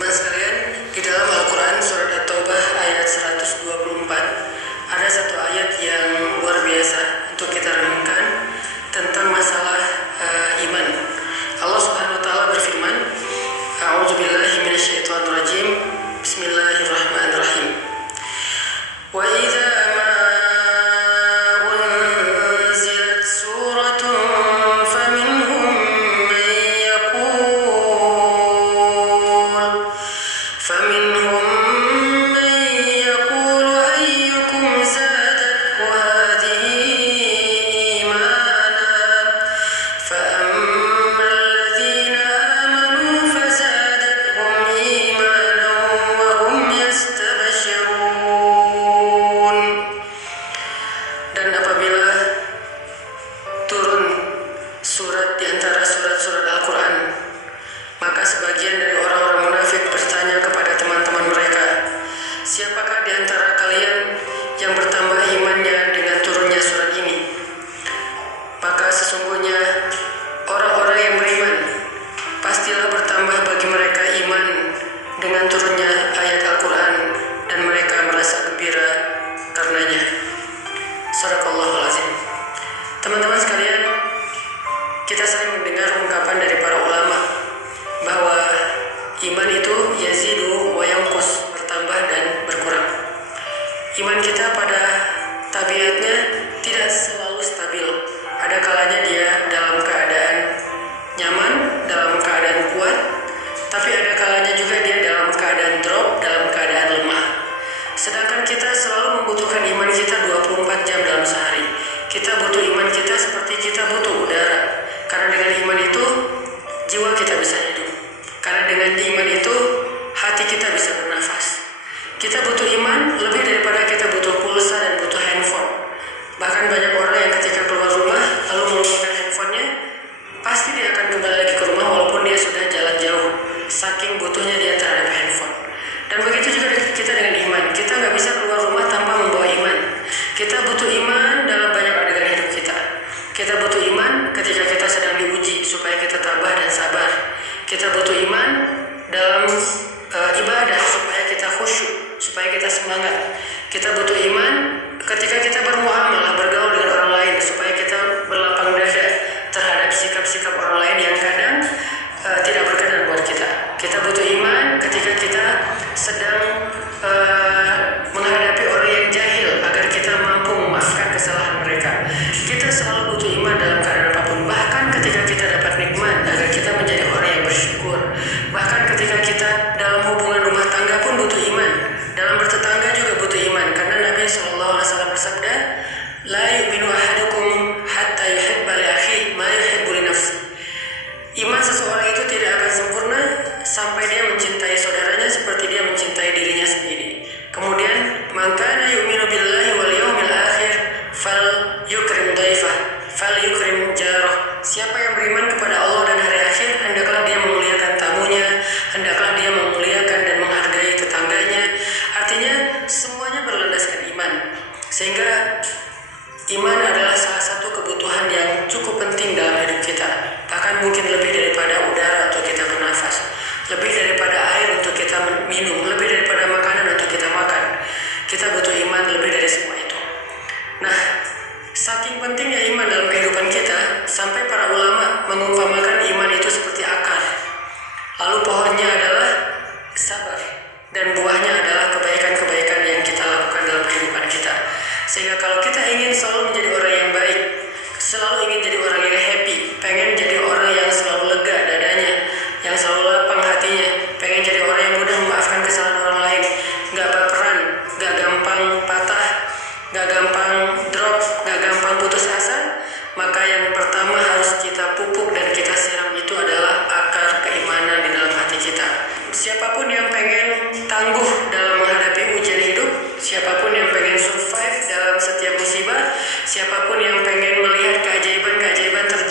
Teman sekalian, di dalam Al-Quran surat At-Taubah ayat 124 ada satu ayat yang luar biasa untuk kita renungkan tentang masalah iman. Allah Subhanahu wa taala berfirman, A'udzubillahi minasyaitonirrajim. Bismillahirrahmanirrahim. Wa idza ma unzilat suratun faminhum man yaqul ayyukum zadathu hadhihi imana fa amma alladhina amanu fazadathum imanan wa hum yastabshirun. Dan apabila turun surat di antara surat-surat Al-Quran, maka sebagian dari orang-orang munafik bertanya kepada teman-teman mereka, siapakah di antara kalian yang bertambah imannya dengan turunnya surat ini? Maka sesungguhnya orang-orang yang beriman pastilah bertambah bagi mereka iman dengan turunnya ayat Al-Quran, dan mereka merasa gembira karenanya. Shadaqallahul azim. Teman-teman sekalian, kita sering mendengar ungkapan dari para ulama bahwa iman itu yazidu wa yanqus, bertambah dan berkurang. Iman kita pada tabiatnya tidak selalu stabil. Ada kalanya dia dalam keadaan nyaman, dalam keadaan kuat, tapi ada kalanya juga dia dalam keadaan drop, dalam keadaan lemah. Sedangkan kita selalu membutuhkan iman kita 24 jam dalam sehari. Kita butuh iman kita seperti kita butuh udara. Karena dengan iman itu jiwa kita bisa hidup. Karena dengan iman itu hati kita bisa bernafas. Kita butuh iman lebih daripada kita butuh pulsa dan butuh handphone. Bahkan banyak orang yang ketika keluar rumah lalu melupakan handphonenya, pasti dia akan kembali lagi ke rumah walaupun dia sudah jalan jauh, saking butuhnya dia terhadap handphone. Dan begitu juga kita dengan iman. Kita nggak bisa keluar rumah tanpa membawa iman. Kita butuh iman dalam banyak adegan hidup kita. Kita butuh iman ketika kita sedang diuji supaya kita tabah dan sabar. Kita butuh iman dalam ibadah supaya kita khusyuk, supaya kita semangat. Kita butuh iman ketika kita bermuamalah, bergaul dengan orang lain, supaya kita berlapang dada terhadap sikap-sikap orang lain yang kadang tidak berkenan buat kita. Kita butuh iman ketika kita sedang menghadapi orang yang jahil agar kita mampu memaafkan kesalahan mereka. Kita selalu butuh iman dalam keadaan apapun. Bahkan ketika kita dapat nikmat, agar kita menjadi orang yang bersyukur. Bahkan ketika kita dalam hubungan rumah tangga pun butuh iman. Dalam bertetangga juga butuh iman. Karena Nabi SAW bersabda, La yu'minu ahadukum hatta yuhibba li akhihi ma yuhibbu li nafsihi. Iman seseorang itu tidak akan sempurna sampai dia mencintai saudaranya seperti dia mencintai dirinya sendiri. Kemudian, man kana yu'minu billahi wal yawmil akhir fal yukrim dhaifah, fal yukrim jarah. Siapa yang beriman kepada Allah dan hari akhir, hendaklah dia memuliakan tamunya, hendaklah dia memuliakan dan menghargai tetangganya. Artinya, semuanya berlandaskan iman. Sehingga iman adalah salah satu kebutuhan yang cukup penting dalam hidup kita. Bahkan mungkin lebih daripada udara untuk kita bernafas, lebih daripada air untuk kita minum, lebih daripada makanan untuk kita makan. Kita butuh iman lebih dari semua itu. Nah, saking pentingnya iman dalam kehidupan kita, sampai para ulama mengumpamakan iman itu seperti akar. Lalu pohonnya adalah sabar, dan buahnya adalah kebaikan-kebaikan yang kita lakukan dalam kehidupan kita. Sehingga kalau kita ingin selalu menjadi orang yang baik, selalu ingin jadi orang yang happy, pengen jadi orang yang selalu lega dadanya, yang selalu lapang hatinya, pengen jadi orang yang mudah memaafkan kesalahan orang lain, gak baperan, gak gampang patah, gak gampang drop, gak gampang putus asa, maka yang pertama harus kita pupuk dan kita siram itu adalah akar keimanan di dalam hati kita. Siapapun yang pengen tangguh dalam menghadapi ujian hidup, siapapun yang pengen survive dalam setiap musibah, siapapun yang pengen melihat keajaiban-keajaiban terjadi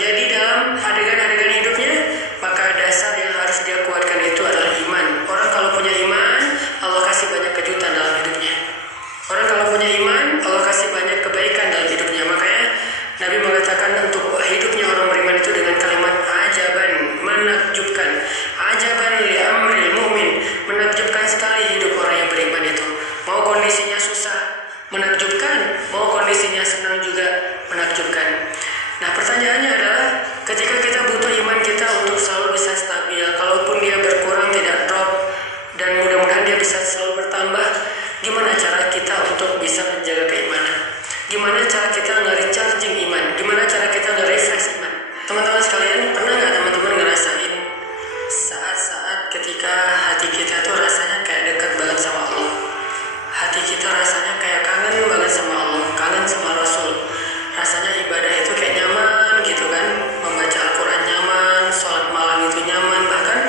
Teman-teman sekalian, pernah nggak teman-teman ngerasain saat-saat ketika hati kita tuh rasanya kayak dekat banget sama Allah, hati kita rasanya kayak kangen banget sama Allah, kangen sama Rasul, rasanya ibadah itu kayak nyaman gitu kan, membaca Al-Quran nyaman, sholat malam itu nyaman, bahkan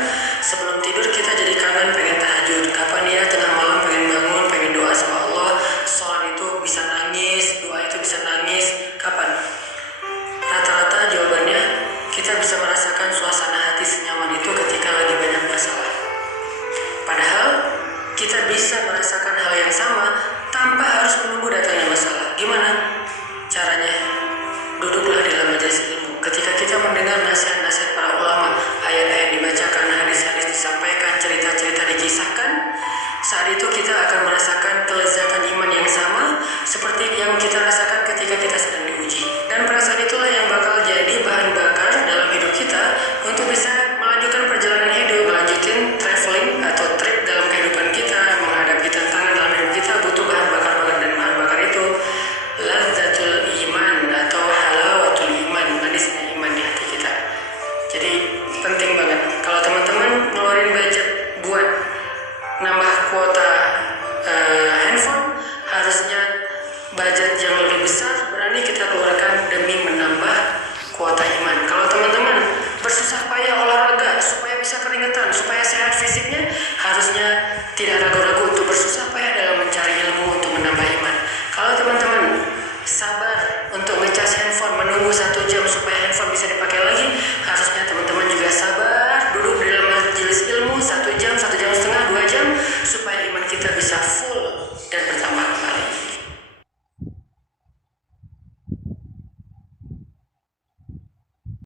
sebelum tidur kita jadi kangen pengen tahajud, kapan ya tengah malam pengen bangun, pengen doa sama Allah, sholat itu bisa nangis, doa itu bisa nangis, kapan? Rata-rata jawabannya kita bisa merasakan suasana hati senyaman itu ketika lagi banyak masalah. Padahal kita bisa merasakan hal yang sama tanpa harus menunggu datangnya masalah. Gimana caranya? Duduklah di dalam majelis ilmu. Ketika kita mendengar nasihat-nasihat para ulama, ayat-ayat dibacakan, hadis-hadis disampaikan, cerita-cerita dikisahkan, saat itu kita akan merasakan kelezatan iman yang sama seperti yang kita rasakan ketika kita sedang diuji. Dan perasaan itulah yang bakal jadi bahan bakar dalam hidup kita untuk bisa melanjutkan perjalanan hidup, melanjutin traveling atau trip dalam kehidupan kita, menghadapi tantangan dalam hidup kita butuh bahan bakar banget, dan bahan bakar itu lazzatul iman atau halawatul iman, manisnya iman di hati kita. Jadi penting banget kalau teman-teman ngeluarin budget